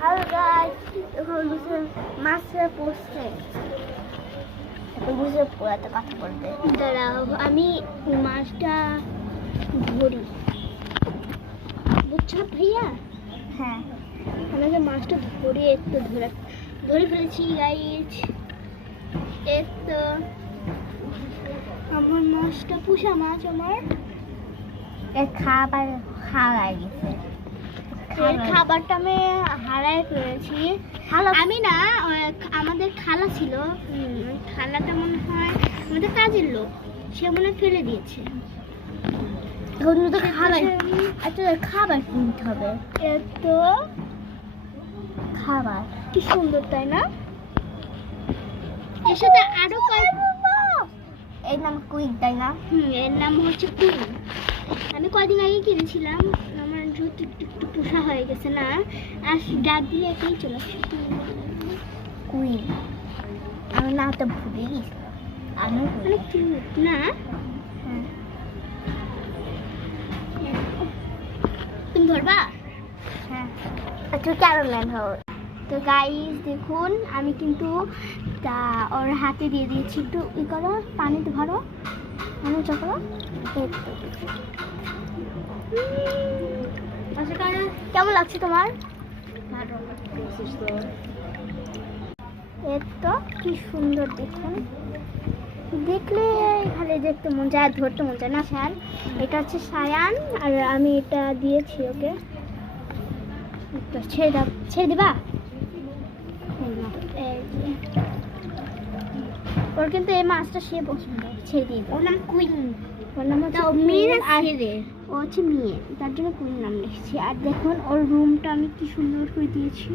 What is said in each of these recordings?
Hello guys, এখন বুঝে মাছে পড়ছে। এখন বুঝে পোড়াতে কথা বলবে। দাঁড়াও, আমি মাছটা ধরি, বুঝছো ভাইয়া? হ্যাঁ, আমাকে মাছটা ধরে একটু ধরে ফেলেছি গাইস। একটু আমার মাছটা পুষা মাছ আমার খাবার হারাই গেছে। খাবারটা আমি হারাই ফেলেছি। আমি না, আমাদের খালা ছিল, খালাটা মনে হয় আমাদের কাজের লোক, সে মনে হয় ফেলে দিয়েছে। খাবার কিনতে হবে। এত খাবার কি সুন্দর, তাই না? এর সাথে আরো এর নাম কুইন, তাই না? এর নাম হচ্ছে কুইন। আমি কদিন আগে কিনেছিলাম, আমার যেহেতু একটু পোষা হয়ে গেছে না, আর ডাক দিয়ে এটাই চলে আসছে কুইন। আমার নামটা ভুলে গেছিলাম। আমি অনেক কিউট না? তুমি ধরবা? হ্যাঁ, আচ্ছা ক্যারোলাইন হও। তো গাইস দেখুন, আমি কিন্তু তা ওর হাতে দিয়ে দিয়েছি। একটু ই করো, পানিতে ভরো, মনে চকো। কেমন লাগছে তোমার? তো কি সুন্দর দেখুন, দেখলে খালি দেখতে মন যায়, ধরতে মন যায় না স্যার? এটা হচ্ছে সায়ান, আর আমি এটা দিয়েছি ওকে। ছেড়ে দিবা? ওর কিন্তু এই মাছটা সে পছন্দ, ছেড়ে দিয়ে। ওর নাম কুইন, ওর নাম হচ্ছে ও হচ্ছে মেয়ে, তার জন্য কুইন নাম লিখেছি। আর দেখুন ওর রুমটা আমি কি সুন্দর করে দিয়েছি।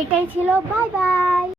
এটাই ছিল, বাই বাই।